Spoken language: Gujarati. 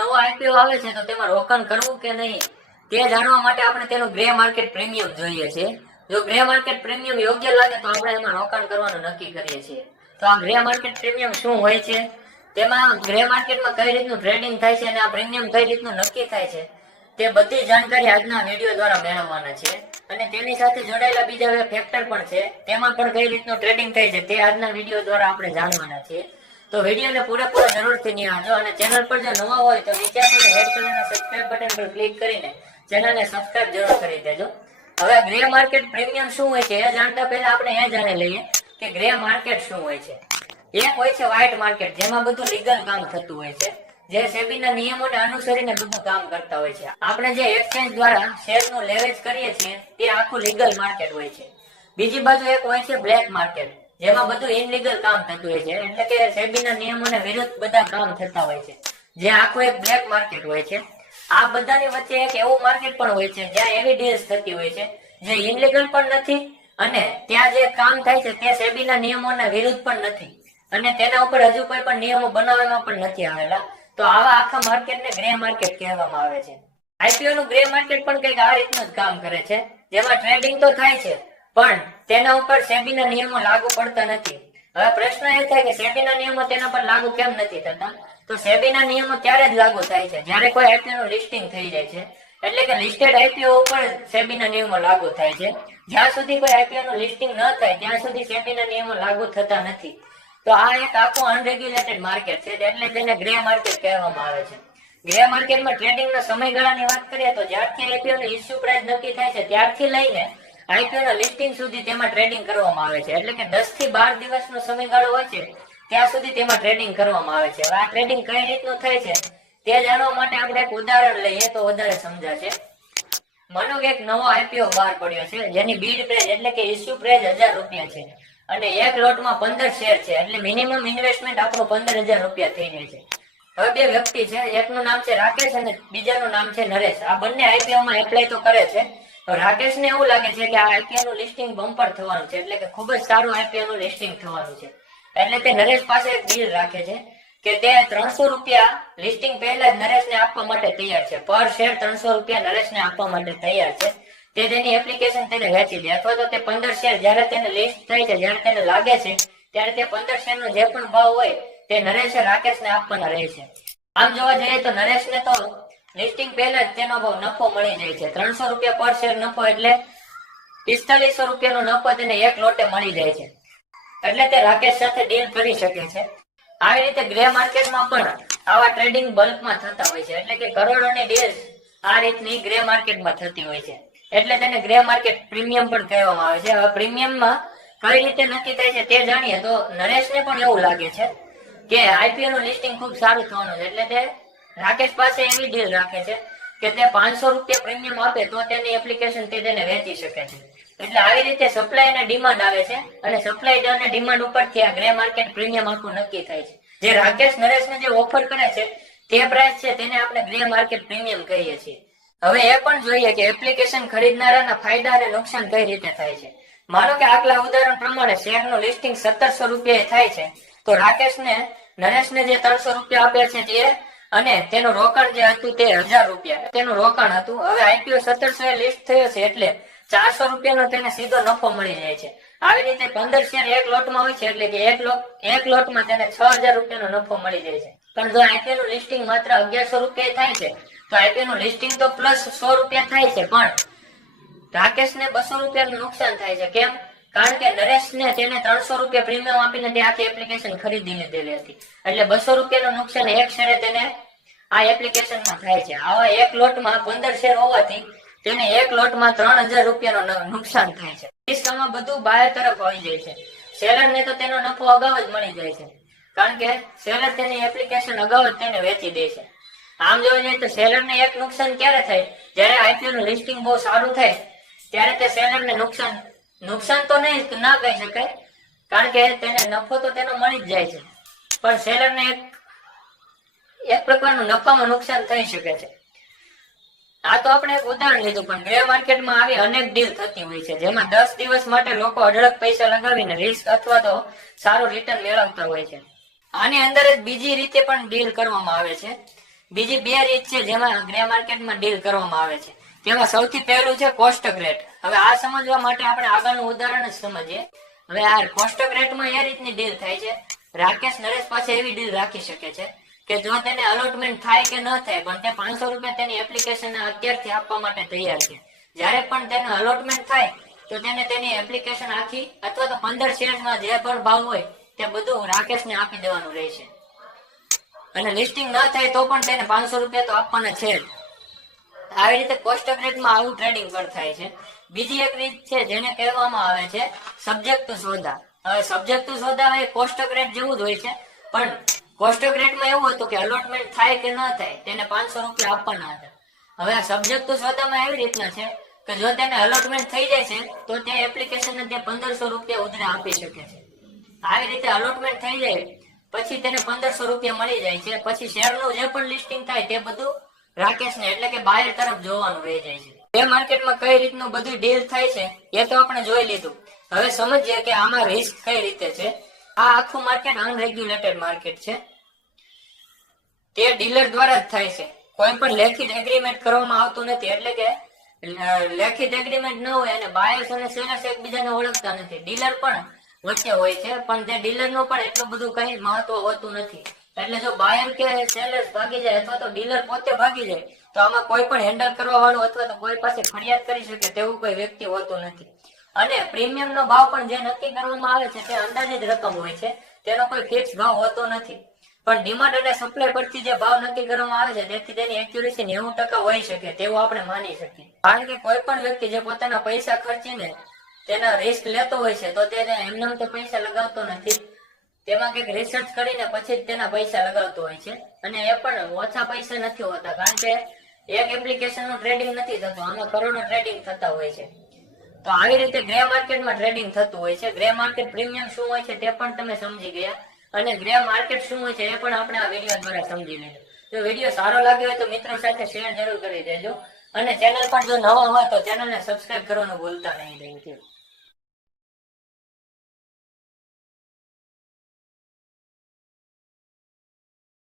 નવો આઈપીઓ આવે છે તો તેમાં રોકાણ કરવું કે નહીં, તે જાણવા માટે આપણે તેનું ગ્રે માર્કેટ પ્રીમિયમ જોઈએ છે. જો ગ્રે માર્કેટ પ્રીમિયમ યોગ્ય લાગે તો આપણે એમાં રોકાણ કરવાનું નક્કી કરીએ છીએ. તો આ ગ્રે માર્કેટ પ્રીમિયમ શું હોય છે? તેમાં ગ્રે માર્કેટમાં કઈ રીતનું ટ્રેડિંગ થાય છે અને આ પ્રીમિયમ કઈ રીતનું નક્કી થાય છે, તે બધી જાણકારી આજના વીડિયો દ્વારા મેળવવાના છે. અને તેની સાથે જોડાયેલા બીજા ફેક્ટર પણ છે, તેમાં પણ કઈ રીતનું ટ્રેડિંગ થાય છે તે આજના વીડિયો દ્વારા આપણે જાણવાના છે તો વિડીયોને પૂરેપૂરો જરૂરથી નિહાળજો અને ચેનલ પર જો નવા હોય તો નીચે આપણે રેડ કલરના સબસ્ક્રાઇબ બટન પર ક્લિક કરીને ચેનલને સબસ્ક્રાઇબ જરૂર કરી દેજો. હવે ગ્રે માર્કેટ પ્રીમિયમ શું હોય છે એ જાણતા પહેલા આપણે એ જાણી લઈએ કે ગ્રે માર્કેટ શું હોય છે. એક હોય છે વ્હાઇટ માર્કેટ જેમાં બધું લીગલ કામ થતું હોય છે. જે સેબીના નિયમોને અનુસરીને બધું કામ કરતા હોય છે. આપણે જે એક્સચેન્જ દ્વારા શેરનું લેવેજ કરીએ છીએ, તે આખું લીગલ માર્કેટ હોય છે. બીજી બાજુ એક હોય છે બ્લેક માર્કેટ જેમાં બધું ઇનલીગલ કામ થતું હોય છે. એટલે કે સેબીના નિયમોને વિરુદ્ધ બધા કામ થતા હોય છે. જે આખું એક બ્લેક માર્કેટ હોય છે. આ બધાની વચ્ચે એક એવું માર્કેટ પણ હોય છે, જ્યાં એવી ડીલ્સ થતી હોય છે, જે ઇનલીગલ પણ નથી અને ત્યાં જે કામ થાય છે તે સેબીના નિયમોના વિરુદ્ધ પણ નથી. અને તેના ઉપર હજુ કોઈ પણ નિયમો બનાવવામાં પણ નથી આવેલા. તો આવા આખા માર્કેટને ગ્રે માર્કેટ કહેવામાં આવે છે. આઈપીઓ નું ગ્રે માર્કેટ પણ કંઈક આ રીતનું જ કામ કરે છે. જેમાં ટ્રેડિંગ તો થાય છે પણ તેના ઉપર સેબીના નિયમો લાગુ પડતા નથી. હવે પ્રશ્ન એ થાય કે સેબીના નિયમો તેના પર લાગુ કેમ નથી થતા? તો સેબીના નિયમો ત્યારે જ લાગુ થાય છે, જ્યારે કોઈ આઈપીઓ નું લિસ્ટિંગ થઈ જાય છે. એટલે કે લિસ્ટેડ આઈપીઓ ઉપર સેબીના નિયમો લાગુ થાય છે. જ્યાં સુધી કોઈ આઈપીઓ નું લિસ્ટિંગ ન થાય, ત્યાં સુધી સેબીના નિયમો લાગુ થતા નથી. તો આ એક આખું અનરેગ્યુલેટેડ માર્કેટ છે, એટલે તેને ગ્રે માર્કેટ કહેવામાં આવે છે. ગ્રે માર્કેટમાં ટ્રેડિંગના સમયગાળાની વાત કરીએ તો જ્યારથી આઈપીઓ નું ઇસ્યુ પ્રાઇસ નક્કી થાય છે, ત્યારથી લઈને આઈપીઓ ના લિસ્ટિંગ સુધી તેમાં ટ્રેડિંગ કરવામાં આવે છે. એટલે કે દસથી બાર દિવસનો સમયગાળો હોય છે, ત્યાં સુધી તેમાં ટ્રેડિંગ કરવામાં આવે છે. આ ટ્રેડિંગ કઈ રીતનું થાય છે, તે જાણવા માટે આપણે એક ઉદાહરણ લઈએ તો વધારે સમજાશે. માનો કે એક નવો આઈપીઓ બહાર પડ્યો છે, જેની બીડ પ્રેજ એટલે કે ઇસ્યુ પ્રેજ હજાર રૂપિયા છે. અને એક લોટમાં પંદર શેર છે, એટલે મિનિમમ ઇન્વેસ્ટમેન્ટ આપણું પંદર હજાર રૂપિયા થઈ જાય છે. હવે બે વ્યક્તિ છે, એકનું નામ છે રાકેશ અને બીજાનું નામ છે નરેશ. આ બંને આઈપીઓમાં એપ્લાય તો કરે છે રાકેશને એવું લાગે છે કે આ આઈપીએલનું લિસ્ટિંગ બમ્પર થવાનું છે, એટલે કે ખૂબ જ સારું આઈપીએલનું લિસ્ટિંગ થવાનું છે. એટલે તે નરેશ પાસે એક ડીલ રાખે છે કે તે ત્રણસો રૂપિયા લિસ્ટિંગ પહેલા જ નરેશને આપવા માટે તૈયાર છે. પર શેર ત્રણસો રૂપિયા નરેશને આપવા માટે તૈયાર છે. તે તેની એપ્લિકેશન તેને વેચી દે. અથવા તો તે પંદર શેર જ્યારે તેને લિસ્ટ થાય છે, જ્યારે તેને લાગે છે, ત્યારે તે પંદર શેર નો જે પણ ભાવ હોય તે નરેશે રાકેશને આપવાના રહે છે આમ જોવા જઈએ તો નરેશને તો લિસ્ટિંગ પહેલા જ તેનો ભાવ નફો મળી જાય છે. ત્રણસો રૂપિયા પર શેર નફો એટલે પિસ્તાલીસો રૂપિયાનો નફો તેને એક લોટે મળી જાય છે. એટલે તે રાકેશ સાથે ડીલ કરી શકે છે. આવી રીતે ગ્રે માર્કેટમાં પણ આવા ટ્રેડિંગ બલ્કમાં થતા હોય છે. એટલે કે કરોડોની ડીલ આ રીતની ગ્રે માર્કેટમાં થતી હોય છે. એટલે તેને ગ્રે માર્કેટ પ્રીમિયમ પણ કહેવામાં આવે છે. હવે પ્રીમિયમમાં કઈ રીતે નક્કી થાય છે તે જાણીએ તો નરેશને પણ એવું લાગે છે કે આઈપીએલનું લિસ્ટિંગ ખૂબ સારું થવાનું છે. એટલે તે રાકેશ પાસે એવી ડીલ રાખે છે કે તે પાંચસો રૂપિયા પ્રીમિયમ આપે તો તેની એપ્લિકેશન તે તેને વેચી શકે છે. એટલે આવી રીતે સપ્લાય અને ડિમાન્ડ આવે છે અને સપ્લાય અને ડિમાન્ડ ઉપરથી આ ગ્રે માર્કેટ પ્રીમિયમ આખું નક્કી થાય છે. જે રાકેશ નરેશને જે ઓફર કરે છે તે પ્રાઇસ છે તેને આપણે ગ્રે માર્કેટ પ્રીમિયમ કહીએ છીએ. હવે એ પણ જોઈએ કે એપ્લિકેશન ખરીદનારાના ફાયદા અને નુકસાન કઈ રીતે થાય છે. માનો કે આગલા ઉદાહરણ પ્રમાણે શેરનું લિસ્ટિંગ સત્તરસો રૂપિયા થાય છે, તો રાકેશને, નરેશને જે ત્રણસો રૂપિયા આપ્યા છે તે અને તેનું રોકાણ જે હતું તે હજાર રૂપિયા. તેનું રોકાણ હતું. હવે આઈપીઓ સત્તરસો એ લિસ્ટ થયો છે એટલે ચારસો રૂપિયાનો તેને સીધો નફો મળી જાય છે. આવી રીતે પંદર શેર એક લોટમાં હોય છે એટલે કે એક લોટ એક લોટમાં તેને છ હજાર રૂપિયાનો નફો મળી જાય છે. પણ જો આઈપીઓ નું લિસ્ટિંગ માત્ર અગિયારસો રૂપિયા થાય છે, તો આઈપીઓ નું લિસ્ટિંગ તો પ્લસ સો રૂપિયા થાય છે. પણ રાકેશને બસો રૂપિયાનું નુકસાન થાય છે. કેમ? કારણ કે નરેશને તેને ત્રણસો રૂપિયા પ્રીમિયમ આપીને તે આખી એપ્લિકેશન ખરીદી લીધેલી હતી. એટલે બસો રૂપિયાનું નુકસાન એક શેરે તેને આ એપ્લિકેશનમાં થાય છે. આવા એક લોટમાં પંદર શેર હોવાથી તેને એક લોટમાં ત્રણ હજાર રૂપિયાનું નુકસાન થાય છે. કિસ્સામાં બધું બાયર તરફ આવી જાય છે. સેલરને તો તેનો નફો અગાઉ જ મળી જાય છે. કારણ કે સેલર તેની એપ્લિકેશન અગાઉ જ તેને વેચી દે છે. આમ જોવા જઈએ તો સેલરને એક નુકસાન ક્યારે થાય? જ્યારે આઈપીઓ નું લિસ્ટિંગ બહુ સારું થાય, ત્યારે તે સેલરને નુકસાન નુકસાન તો નહીં ના કહી શકાય, કારણ કે તેને નફો તો તેનો મળી જ જાય છે. પણ સેલરને એક એક પ્રકારનું નફામાં નુકસાન થઈ શકે છે. આ તો આપણે એક ઉદાહરણ લીધું, પણ ગ્રે માર્કેટમાં આવી અનેક ડીલ થતી હોય છે, જેમાં દસ દિવસ માટે લોકો અઢળક પૈસા લગાવીને રિસ્ક અથવા તો સારું રિટર્ન મેળવતા હોય છે. આની અંદર જ બીજી રીતે પણ ડીલ કરવામાં આવે છે. બીજી બે રીત છે જેમાં ગ્રે માર્કેટમાં ડીલ કરવામાં આવે છે. તેમાં સૌથી પહેલું છે કોષ્ટક રેટ. હવે આ સમજવા માટે આપણે આગળનું ઉદાહરણ સમજીએ. હવે આ કોષ્ટક રેટમાં એ રીતની ડીલ થાય છે. રાકેશ, નરેશ પાસે એવી ડીલ રાખી શકે છે કે જો તેને અલોટમેન્ટ થાય કે ન થાય, પણ તે પાંચસો રૂપિયા તેની એપ્લિકેશન અત્યારથી આપવા માટે તૈયાર છે. જ્યારે પણ તેને અલોટમેન્ટ થાય, તો તેને તેની એપ્લિકેશન આખી અથવા તો પંદર શેર્સમાં જે પણ ભાવ હોય, તે બધું રાકેશને આપી દેવાનું રહેશે. અને લિસ્ટિંગ ન થાય તો પણ તેને પાંચસો રૂપિયા તો આપવાના છે જ. આવી રીતે કોસ્ટક રેટમાં આવું ટ્રેડિંગ પણ થાય છે. બીજી એક રીત છે જેને કહેવામાં આવે છે સબ્જેક્ટ ટુ સોદા. હવે સબ્જેક્ટ ટુ સોદા એ કોષ્ટક રેટ જેવું જ હોય છે. પણ કોષ્ટક રેટમાં એવું હતું કે અલોટમેન્ટ થાય કે ન થાય તેને પાંચસો રૂપિયા આપવાના હતા. હવે આ સબ્જેક્ટ ટુ સોદામાં એવી રીતના છે કે જો તેને અલોટમેન્ટ થઈ જાય છે, તો તે એપ્લિકેશનને તે પંદરસો રૂપિયા ઉધરા આપી શકે છે. આવી રીતે અલોટમેન્ટ થઈ જાય, પછી તેને પંદરસો રૂપિયા મળી જાય છે, પછી શેરનું જે પણ લિસ્ટિંગ થાય તે બધું રાકેશને એટલે કે બાયર તરફ જોવાનું રહી જાય છે. શેર માર્કેટમાં કઈ રીતનું બધું ડીલ થાય છે, એ તો આપણે જોઈ લીધું. હવે સમજીએ કે આમાં રિસ્ક કઈ રીતે છે? આ આખું માર્કેટ અનરેગ્યુલેટેડ માર્કેટ છે. તે ડીલર દ્વારા જ થાય છે. કોઈ પણ લેખિત એગ્રીમેન્ટ કરવામાં આવતું નથી, એટલે કે લેખિત એગ્રીમેન્ટ ન હોય અને બાયર્સ અને સેલર્સ એકબીજાને ઓળખતા નથી. ડીલર પણ વચ્ચે હોય છે, પણ તે ડીલરનું પણ એટલું બધું કઈ મહત્વ હોતું નથી. એટલે જો બાયર કે સેલર્સ ભાગી જાય અથવા તો ડીલર પોતે ભાગી જાય, તો આમાં કોઈ પણ હેન્ડલ કરવા વાળું અથવા તો કોઈ પાસે ફરિયાદ કરી શકે તેવું કોઈ વ્યક્તિ હોતું નથી. અને પ્રીમિયમ નો ભાવ પણ જે નક્કી કરવામાં આવે છે તે અંદાજિત રકમ હોય છે, તેનો કોઈ ફિક્સ ભાવ હોતો નથી. પણ ડિમાન્ડ અને સપ્લાય પરથી જે ભાવ નક્કી કરવામાં આવે છે, તેથી તેની એક્યુરેસી નેવું ટકા હોઈ શકે તેવું આપણે માની શકીએ. કારણ કે કોઈ પણ વ્યક્તિ જે પોતાના પૈસા ખર્ચીને તેના રિસ્ક લેતો હોય છે, તો તેને એમને તે પૈસા લગાવતો નથી. તેમાં કંઈક રિસર્ચ કરીને પછી જ તેના પૈસા લગાવતો હોય છે. અને એ પણ ઓછા પૈસા નથી હોતા, કારણ કે એક એપ્લિકેશનનું ટ્રેડિંગ નથી થતું, આમાં કરોડો ટ્રેડિંગ થતા હોય છે. તો આવી રીતે ગ્રે માર્કેટમાં ટ્રેડિંગ થતું હોય છે. ગ્રે માર્કેટ પ્રીમિયમ શું હોય છે તે પણ તમે સમજી ગયા. અને ગ્રે માર્કેટ શું હોય છે એ પણ આપણે આ વીડિયો દ્વારા સમજી લીધું. જો વીડિયો સારો લાગ્યો હોય તો મિત્રો સાથે શેર જરૂર કરી દેજો. અને ચેનલ પર જો નવા હોય તો ચેનલને સબસ્ક્રાઇબ કરવાનું ભૂલતા નહીં. Thank you